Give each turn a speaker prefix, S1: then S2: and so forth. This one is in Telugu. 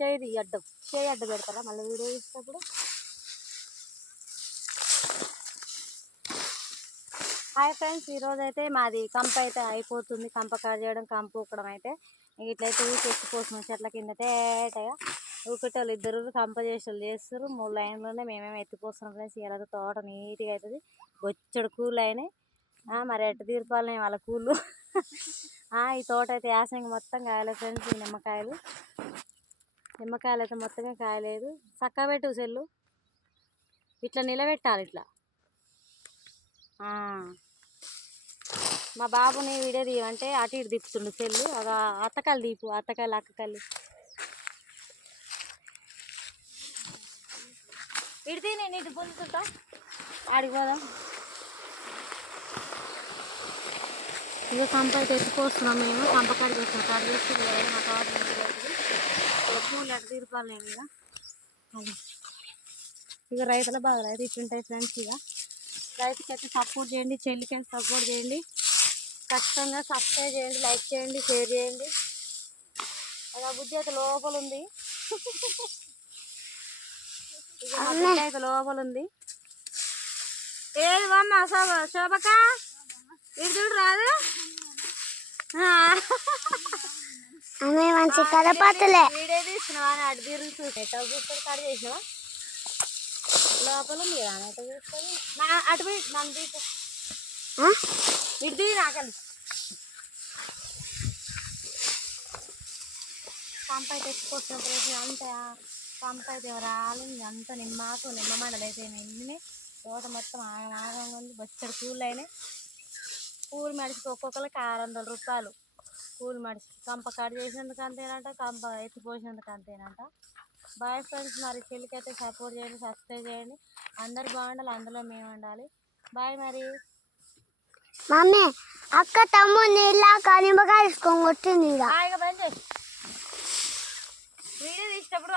S1: చేయి అడ్డం చేయి అడ్డ పెడతారా? మళ్ళీ వీడియో తీసేటప్పుడు? హాయ్ ఫ్రెండ్స్ ఈరోజు అయితే మాది కంప అయితే అయిపోతుంది. కంప కట్ చేయడం కంప ఊకడం అయితే. ఇంక ఇట్లయితే ఊకెత్తి పోసిన చెట్ల కింద తేటగా ఊకటోళ్ళు ఇద్దరు కంప చేసేవాళ్ళు చేస్తారు. మూడు లైన్లోనే మేమేమి ఎత్తిపోస్తున్నాం ఫ్రెండ్స్. ఇలా తోట నీట్గా అవుతుంది బొచ్చడు కూలు అయినాయి. మరి ఎట్ట తీర్పాలని వాళ్ళ కూలు ఆ, ఈ తోట అయితే యాసంగి మొత్తం కాయలే ఫ్రెండ్స్ ఈ నిమ్మకాయలు. నిమ్మకాయలు అయితే మొత్తమే కాయలేదు. చక్కగా పెట్టు సెల్లు. ఇట్లా నిలబెట్టాలి ఇట్లా. మా బాబుని వీడే తీయమంటే అటు ఇటు తిప్పుతుండు సెల్లు. అది అత్తకాయలు దీపు అత్తకాయలు అక్కకాయలు ఇడితే నేను ఇటు పొందుతుంటా ఆడిపోదాం ఇక కంప అయితే ఎత్తుకొస్తున్నాం మేము కంప చేస్తాం వచ్చినాం కాడ చేసి మా తోట ఇంటికి ఇక నేను ఇక. అది. ఇక రైతుల బాగా రైతు ఇట్లుంటాయి ఫ్రెండ్స్ ఇక. రైతుకి అయితే సపోర్ట్ చేయండి. చెల్లికి అయితే సపోర్ట్ చేయండి. ఖచ్చితంగా సబ్స్క్రైబ్ చేయండి. లైక్ చేయండి. షేర్ చేయండి. అది ఆ బుద్ధి అయితే లోపల ఉంది. ఇక అయితే లోపల ఉంది. ఏది బామ్మ శోభ శోభకా?
S2: ఆమె మంచి
S1: కదపాతలే లోపల అటు ఇటు నాకలి అంత పంప అయితే అంత నిమ్మకు నిమ్మ మండలు అయితే తోట మొత్తం ఆగ ఆగం ఉంది. బొచ్చడి అయినాయి పూలు మనిషికి ఒక్కొక్కరికి ఆరు వందల రూపాయలు. కూలి మనిషికి కంప కట్ చేసినందుకు అంతేనంట కంప ఎత్తిపోసినందుకు అంతేనంట బాయ్ ఫ్రెండ్స్ మరి చెల్లికి అయితే సపోర్ట్ చేయండి సబ్స్క్రైబ్ చేయండి అందరు బాగుండాలి అందులో మేము ఉండాలి బాయ్ మరి
S2: మమ్మీ అక్క తమ్ముని ఇలా నిమ్మకాయ తీసుకొని కొట్టింది
S1: వీడియో తీసినప్పుడు